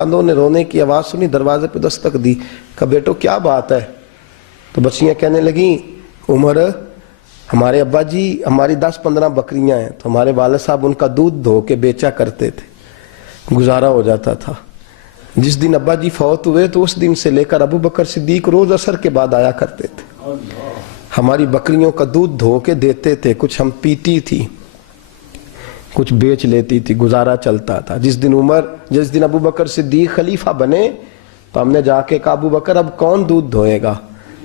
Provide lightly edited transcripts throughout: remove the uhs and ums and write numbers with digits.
بندوں نے رونے کی آواز سنی، دروازے پہ دستک دی، کہا بیٹو کیا بات ہے؟ تو بچیاں کہنے لگیں عمر ہمارے ابا جی ہماری 10-15 بکریاں ہیں، تو ہمارے والد صاحب ان کا دودھ دھو کے بیچا کرتے تھے، گزارا ہو جاتا تھا۔ جس دن ابا جی فوت ہوئے تو اس دن سے لے کر ابو بکر صدیق روز عصر کے بعد آیا کرتے تھے، ہماری بکریوں کا دودھ دھو کے دیتے تھے، کچھ ہم پیتی تھی، کچھ بیچ لیتی تھی، گزارا چلتا تھا۔ جس دن ابو بکر صدیق خلیفہ بنے تو ہم نے جا کے کہا ابو بکر اب کون دودھ دھوئے گا؟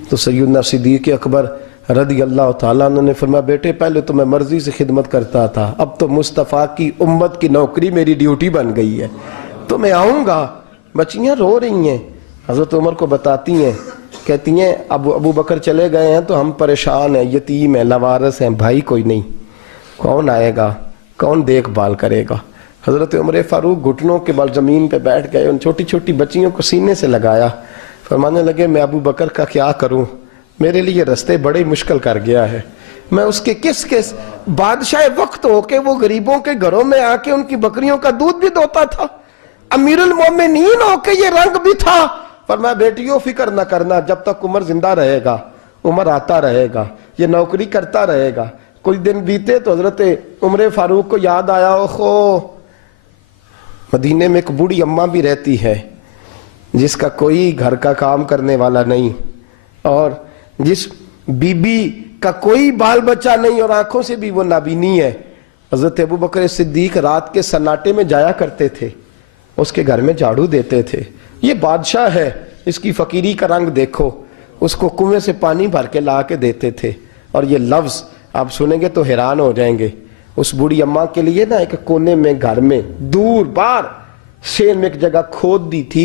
تو سیدنا صدیق اکبر رضی اللہ تعالیٰ عنہ نے فرمایا بیٹے پہلے تو میں مرضی سے خدمت کرتا تھا، اب تو مصطفیٰ کی امت کی نوکری میری ڈیوٹی بن گئی ہے، تو میں آؤں گا۔ بچیاں رو رہی ہیں، حضرت عمر کو بتاتی ہیں، کہتی ہیں ابو بکر چلے گئے ہیں تو ہم پریشان ہیں، یتیم ہیں، لاوارث ہیں، بھائی کوئی نہیں، کون آئے گا، کون دیکھ بھال کرے گا؟ حضرت عمر فاروق گھٹنوں کے بل زمین پہ بیٹھ گئے، ان چھوٹی چھوٹی بچیوں کو سینے سے لگایا، فرمانے لگے میں ابو بکر کا کیا کروں، میرے لیے رستے بڑے مشکل کر گیا ہے، میں اس کے کس بادشاہ وقت ہو کے وہ غریبوں کے گھروں میں آ کے ان کی بکریوں کا دودھ بھی دوتا تھا، امیر المومنین ہو کے یہ رنگ بھی تھا۔ فرمایا بیٹیوں فکر نہ کرنا، جب تک عمر زندہ رہے گا، عمر آتا رہے گا، یہ نوکری کرتا رہے گا۔ کچھ دن بیتے تو حضرت عمر فاروق کو یاد آیا اوہو مدینے میں ایک بوڑھی اماں بھی رہتی ہے جس کا کوئی گھر کا کام کرنے والا نہیں، اور جس بی بی کا کوئی بال بچہ نہیں اور آنکھوں سے بھی وہ نابینی ہے۔ حضرت ابو بکر صدیق رات کے سناٹے میں جایا کرتے تھے، اس کے گھر میں جھاڑو دیتے تھے۔ یہ بادشاہ ہے، اس کی فقیری کا رنگ دیکھو، اس کو کنویں سے پانی بھر کے لا کے دیتے تھے۔ اور یہ لفظ آپ سنیں گے تو حیران ہو جائیں گے، اس بوڑھی اماں کے لیے نا ایک کونے میں گھر میں دور بار شیر میں ایک جگہ کھود دی تھی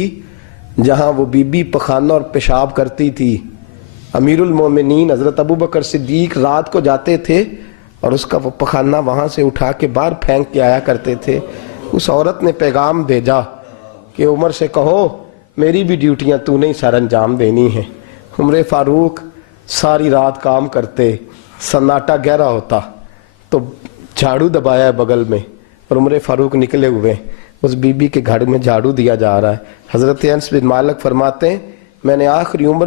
جہاں وہ بی بی پخانہ اور پیشاب کرتی تھی۔ امیر المومنین حضرت ابو بکر صدیق رات کو جاتے تھے اور اس کا وہ پخانہ وہاں سے اٹھا کے باہر پھینک کے آیا کرتے تھے۔ اس عورت نے پیغام بھیجا کہ عمر سے کہو میری بھی ڈیوٹیاں تو نہیں سر انجام دینی ہیں۔ عمر فاروق ساری رات کام کرتے، سناٹا گہرا ہوتا تو جھاڑو دبایا ہے بغل میں اور عمر فاروق نکلے ہوئے، اس بی بی کے گھر میں جھاڑو دیا جا رہا ہے۔ حضرت انس بن مالک فرماتے ہیں میں نے آخری عمر